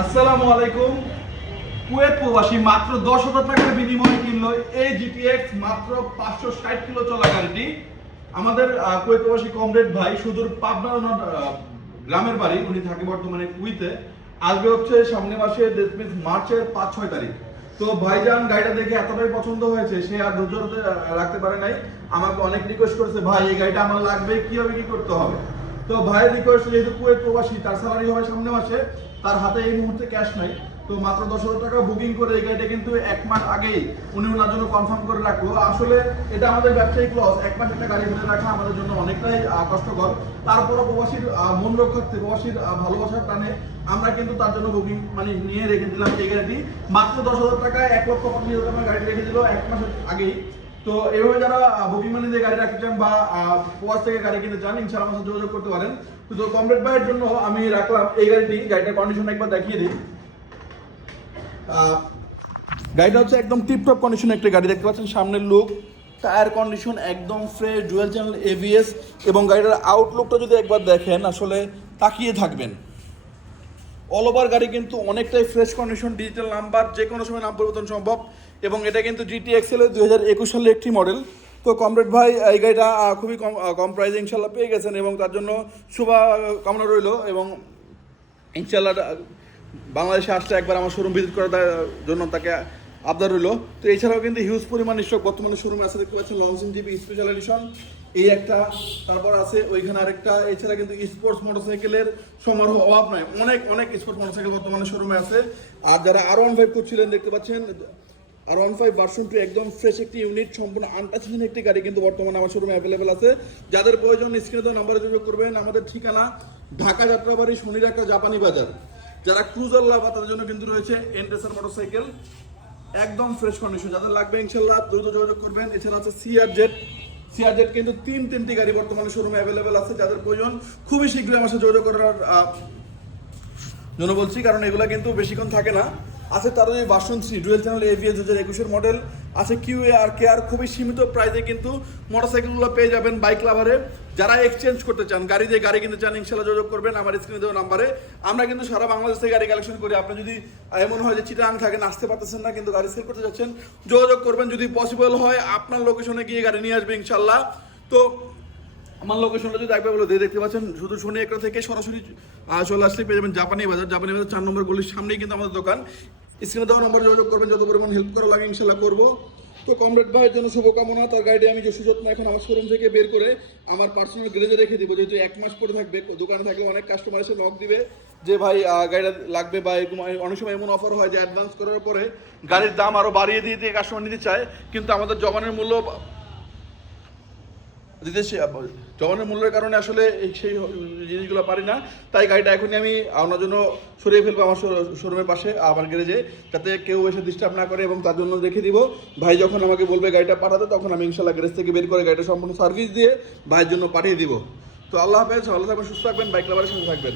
আসসালামু আলাইকুম। কুয়েত প্রবাসী মাত্র দশ হাজার টাকার বিনিময়ে কিনলো এই জিটিএক্স মাত্র পাঁচশো ষাট কিলো চলা গাড়িটি। আমাদের কুয়েত প্রবাসী কমরেড ভাই সুদূর গ্রামের বাড়ি। উনি থাকে বর্তমানে কুইতে। হচ্ছে সামনে মাসে মার্চের পাঁচ, ছয় তারিখ। তো ভাইজান, গাড়িটা দেখে এতটাই পছন্দ হয়েছে, সে আর ধৈর্য রাখতে পারে নাই। আমাকে অনেক রিকোয়েস্ট করেছে, ভাই, এই গাড়িটা আমার লাগবে, কীভাবে কি করতে হবে? তো ভাইয়ের রিকোয়েস্ট যেহেতু কুয়েত প্রবাসী, তার স্যালারি হবে সামনে মাসে। তার হাতে এই মুহূর্তে ক্যাশ নাই। তো মাত্র দশ হাজার টাকা বুকিং করে এই গাড়িটা কিন্তু এক মাস আগেই উনি ওনার জন্য কনফার্ম করে রাখল। আসলে এটা আমাদের ব্যবসায়িক লস এক মাস একটা গাড়ি ধরে রাখা আমাদের জন্য অনেকটাই কষ্টকর। তারপরও প্রবাসীর মন রক্ষার্থে প্রবাসীর ভালোবাসার টানে আমরা কিন্তু তার জন্য বুকিং মানে নিয়ে রেখে দিলাম এই গাড়িটি। মাত্র দশ হাজার টাকায় এক লক্ষ পঁচিশ হাজার টাকা গাড়ি রেখে দিল এক মাস আগেই। তো এইভাবে যারা বুকিং দিয়ে গাড়ি রাখতে চান বা প্রবাস থেকে গাড়ি কিনতে চান, ইনশাআল্লাহ আমার সাথে যোগাযোগ করতে পারেন। তো কমপ্লিট ভাইয়ের জন্য আমি রাখলাম এই গাড়িটি। গাড়িটার কন্ডিশন একবার দেখিয়ে দিই। গাড়িটা হচ্ছে একদম টিপটপ কন্ডিশনে একটা গাড়ি দেখতে পাচ্ছেন, সামনের লুক টায়ার কন্ডিশন একদম ফ্রেশ ডুয়েল চ্যানেল এভিএস এবং গাড়িটার আউটলুকটা যদি একবার দেখেন, আসলে তাকিয়ে থাকবেন। অল ওভার গাড়ি কিন্তু অনেকটাই ফ্রেশ কন্ডিশন ডিজিটাল নাম্বার যে কোনো সময় নাম পরিবর্তন সম্ভব। এবং এটা কিন্তু জিটি এক্সেলের দু হাজার একুশ সালের একটি মডেল তো কমরেড ভাই, এই গাড়িটা খুবই কম কম প্রাইসে ইনশাল্লাহ পেয়ে গেছেন এবং তার জন্য শুভ কামনা রইল এবং ইনশাল্লাহ বাংলাদেশে আসলে একবার আমার শোরুম ভিজিট করার জন্য তাকে আবদার রইল। তো এছাড়াও কিন্তু হিউজ পরিমাণ স্টক বর্তমানে শোরুমে আছে, দেখতে পাচ্ছেন লঞ্চিং জিবি স্পেশাল এডিশন এই একটা, তারপর আছে ওইখানে আরেকটা, এছাড়া কিন্তু স্পোর্টস মোটরসাইকেলের সমারোহ অভাব নয় অনেক অনেক স্পোর্টস মোটরসাইকেল বর্তমানে শোরুমে আছে। আর যারা আর ওয়ান ফাইভ করছিলেন, দেখতে পাচ্ছেন আর ওয়ান ফাইভ ভার্সন টু একদম ফ্রেশ একটি ইউনিট সম্পূর্ণ আনটাচিং একটি গাড়ি কিন্তু বর্তমানে আমার শোরুমে অ্যাভেলেবেল আছে। যাদের প্রয়োজন স্ক্রিনে তো নাম্বারে যোগাযোগ করবেন। আমাদের ঠিকানা ঢাকা যাত্রাবাড়ি শনির একটা জাপানি বাজার। যারা ক্রুজার লাভা তাদের জন্য কিন্তু রয়েছে এন্টেসার মোটরসাইকেল একদম ফ্রেশ কন্ডিশন যাদের লাগবে ইনশাল্লাহ দ্রুত যোগাযোগ করবেন। এছাড়া আছে সিআর জেড জেড কিন্তু তিন তিনটি গাড়ি বর্তমানে শোরুমে অ্যাভেলেবেল আছে, যাদের প্রয়োজন। খুবই শীঘ্রই আমার সাথে যোগাযোগ করার জন্য বলছি, কারণ এগুলা কিন্তু বেশিক্ষণ থাকে না। আছে তার ওই version three, dual channel ABS দু হাজার একুশের মডেল। আছে কিউ আর কে আর খুবই সীমিত প্রাইসে কিন্তু মোটরসাইকেলগুলো পেয়ে যাবেন বাইক লাভারে যারা এক্সচেঞ্জ করতে চান, গাড়ি দিয়ে গাড়ি কিনতে চান ইনশাল্লাহ যোগাযোগ করবেন আমার স্ক্রিনে দেওয়া নাম্বারে। আমরা কিন্তু সারা বাংলাদেশ থেকে গাড়ি কালেকশন করি। আপনি যদি এমন হয় যে চিটাং থাকেন, আসতে পারতেছেন না, কিন্তু গাড়ি সেল করতে যাচ্ছেন, যোগাযোগ করবেন। যদি পসিবল হয়, আপনার লোকেশনে গিয়ে গাড়ি নিয়ে আসবে ইনশাল্লাহ তো, আমার লোকেশনটা যদি একবার বলে দেখতে পাচ্ছেন, শুধু শনি একটা থেকে সরাসরি চলে আসলে পেয়ে যাবেন। জাপানি বাজার জাপানি বাজার চার নম্বর গলির সামনেই কিন্তু আমাদের দোকান। স্ক্রিনে দেওয়া নম্বর যোগাযোগ করবেন, যত পরিমাণ হেল্প করা লাগে ইনশাল্লাহ করব। তো কমরেড ভাইয়ের জন্য শুভকামনা তার গাড়িটি আমি যে যত্ন এখন আমার শোরুম থেকে বের করে আমার পার্সোনাল গ্যারেজে রেখে দিব। যেহেতু এক মাস পরে থাকবে, দোকানে থাকলে অনেক কাস্টমার এসে নক দিবে। যে ভাই গাড়িটা লাগবে বা এরকম অনেক সময় এমন অফার হয় যে অ্যাডভান্স করার পরে গাড়ির দাম আরও বাড়িয়ে দিয়ে দিয়ে কাস্টমার নিতে চায়, কিন্তু আমাদের জবানের মূল্য দিতে মূল্যের কারণে আসলে সেই জিনিসগুলো পারি না। তাই গাড়িটা এখনই আমি আপনার জন্য সরিয়ে ফেলব আমার শোরুমের পাশে, আমার গ্যারেজে, যাতে কেউ এসে ডিস্টার্ব না করে এবং তার জন্য রেখে দিব। ভাই যখন আমাকে বলবে গাড়িটা পাঠাতে, তখন আমি ইনশাল্লাহ গ্যারেজ থেকে বের করে গাড়িটা সম্পূর্ণ সার্ভিস দিয়ে ভাইয়ের জন্য পাঠিয়ে দিব। তো আল্লাহ হাফেজ, ভালো থাকবেন, সুস্থ থাকবেন বাইক লাভারের সাথে থাকবেন।